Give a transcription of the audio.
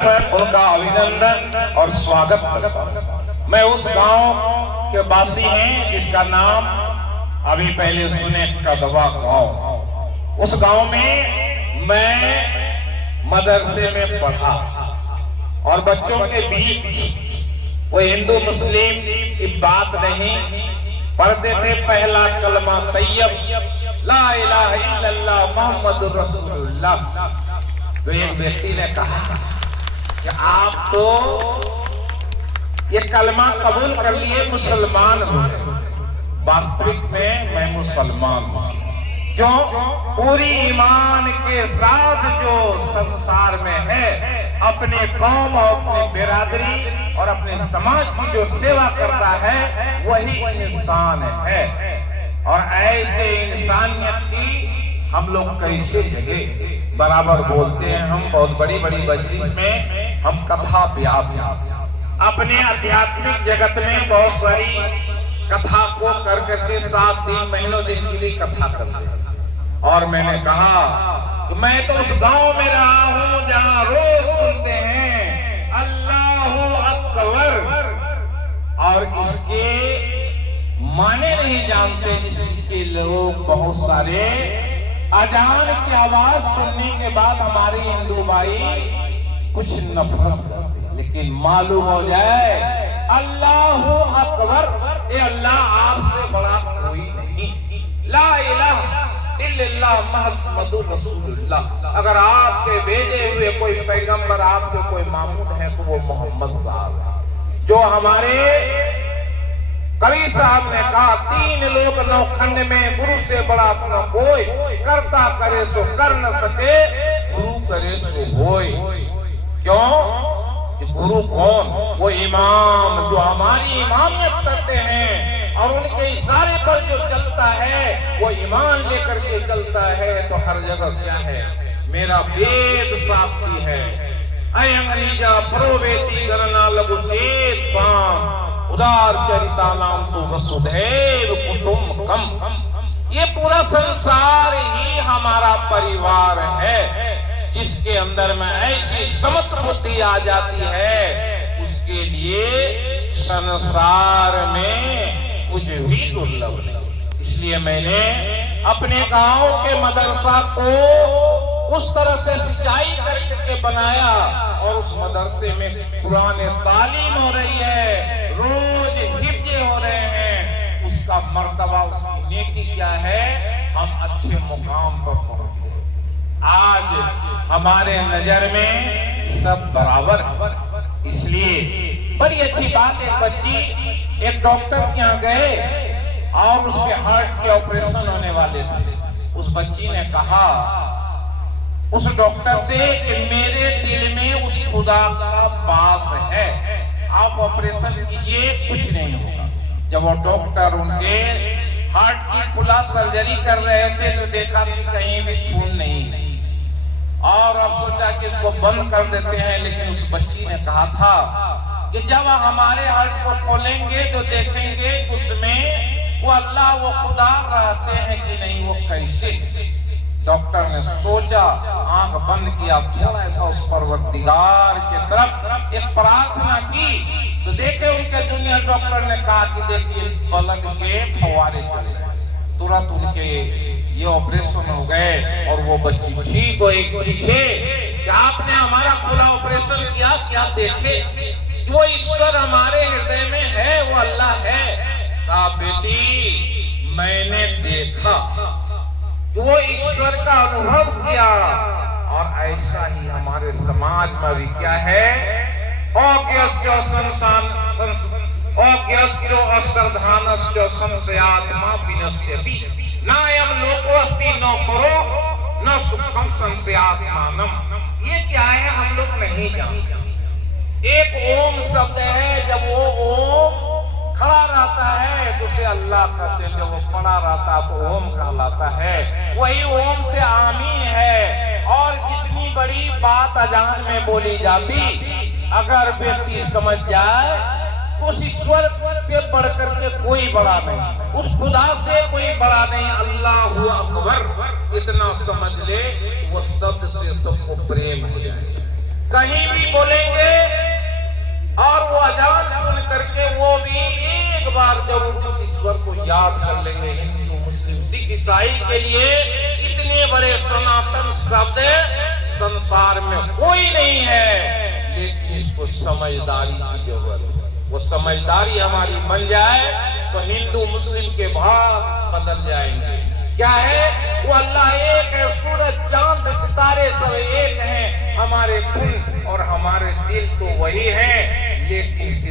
उनका अभिनंदन और स्वागत करता हूं। मैं उस गांव के वासी हैं जिसका नाम अभी पहले सुने, कदवा गांव। उस गांव में मैं मदरसे में पढ़ा और बच्चों के बीच कोई हिंदू मुस्लिम की बात नहीं, पढ़ते थे पहला कलमा तैयब ला इलाहा इल्लल्लाह मुहम्मदुर रसूलुल्लाह। तो एक व्यक्ति ने कहा कि आप तो ये कलमा कबूल कर लिए, मुसलमान हो। वास्तविक में मैं मुसलमान हूं। क्यों? पूरी ईमान के साथ जो संसार में है, अपने कौम और अपने बिरादरी और अपने समाज की जो सेवा करता है वही इंसान है। और ऐसे इंसानियत की हम लोग कैसे जगह बराबर बोलते हैं। हम बहुत बड़ी बड़ी मजलिस में हम कथा व्यास अपने आध्यात्मिक जगत में बहुत सारी कथा को कर करके 7 दिन महीनों दिन के लिए कथा करते हैं। और मैंने कहा कि मैं तो उस गांव में रहा हूं जहां रोज सुनते हैं अल्लाहू अकबर, और इसके माने नहीं जानते, जिसके लोग बहुत सारे अजान की आवाज सुनने के बाद हमारे हिंदू भाई कुछ नफरत करते, लेकिन मालूम हो जाए अल्लाहू अकबर, ये अल्लाह आपसे बड़ा कोई नहीं। ला इलाहा इल्लल्लाह मुहम्मदुर रसूलुल्लाह। अगर आपके भेजे हुए कोई पैगंबर, आपके कोई मामूद है तो वो मोहम्मद साहब। जो हमारे कवि साहब ने कहा, 3 लोग नौखंड में, गुरु से बड़ा अपना कोई, करता करे सो कर न सके, गुरु करे सो होय। क्यों? कि गुरु कौन? वो इमाम जो हमारी इमामत करते हैं और उनके इशारे पर जो चलता है वो ईमान लेकर के चलता है। तो हर जगह क्या है? मेरा वेद साक्षी है। अयंगलीजा प्रोवेती गणना लघु चेत साम उदार चरिता नाम तो वसुधैव कुटुंबकम। ये पूरा संसार ही हमारा परिवार है। जिसके अंदर में ऐसी समत बुद्धि आ जाती है, उसके लिए संसार में कुछ भी दुर्लभ नहीं। इसलिए मैंने अपने गांव के मदरसा को उस तरह से सिंचाई करके बनाया और उस मदरसे में पुराने तालीम हो रही है, रोज हिफ्ज़ हो रहे हैं। उसका मर्तबा, उसकी नेकी क्या है? हम अच्छे मुकाम पर पहुंचे। आज हमारे नजर में सब बराबर। इसलिए बड़ी अच्छी बात, एक बच्ची एक डॉक्टर के यहाँ गए और उसके हार्ट के ऑपरेशन होने वाले थे। उस बच्ची ने कहा उस डॉक्टर से कि मेरे दिल में उस खुदा का वास है, आप ऑपरेशन कीजिए, कुछ नहीं होगा। जब वो डॉक्टर उनके हार्ट की खुला सर्जरी कर रहे थे तो देखा कि कहीं भी खून नहीं, और अब सोचा कि इसको बंद कर देते हैं। लेकिन उस बच्ची ने कहा था कि जब हमारे हार्ट को खोलेंगे तो देखेंगे उसमें वो अल्लाह, वो खुदा रहते हैं कि नहीं, वो कैसे। डॉक्टर ने सोचा, आंख बंद किया, थोड़ा सा उस परवरदिगार के तरफ एक प्रार्थना की तो देखे उनके दुनिया। डॉक्टर ने कहा कि देखिए पलक के फवारे चल रहे, तुरंत उनके ये ऑपरेशन हो गए और वो बच्ची ठीक हो। एक पीछे कि आपने हमारा खुला ऑपरेशन किया, क्या देखे वो ईश्वर हमारे हृदय में है, वो अल्लाह है। कहा बेटी मैंने देखा, वो ईश्वर का अनुभव किया। और ऐसा ही हमारे समाज में भी क्या है, संशयात्मा विनश्यति नायम लोकोस्ति न करो न सुखम संशयात्मानम। ये क्या है हम लोग नहीं जानते। एक ओम शब्द है, जब वो ओम खड़ा रहता है तो उसे अल्लाह कहते हैं, जब वो पड़ा रहता है तो ओम कहलाता है। वही ओम से आमीन है। और जितनी बड़ी बात अजान में बोली जाती, अगर व्यक्ति समझ जाए तो उस ईश्वर से बढ़कर के कोई बड़ा नहीं, उस खुदा से कोई बड़ा नहीं। अल्लाहू अकबर इतना समझ ले, वो शब्द से सबको प्रेम हो जाए। कहीं भी बोलेंगे और वो अजान सुन करके वो भी एक बार जरूर उस ईश्वर को याद कर लेंगे। हिंदू मुस्लिम सिख ईसाई के लिए इतने बड़े सनातन शब्द संसार में कोई नहीं है, लेकिन इसको समझदारी की जरूरत है। वो समझदारी हमारी बन जाए तो हिंदू मुस्लिम के भाग बदल जाएंगे। क्या है वो? अल्लाह एक है, सूरज चांद सितारे सब एक हैं, हमारे खून और हमारे दिल तो वही हैं, लेकिन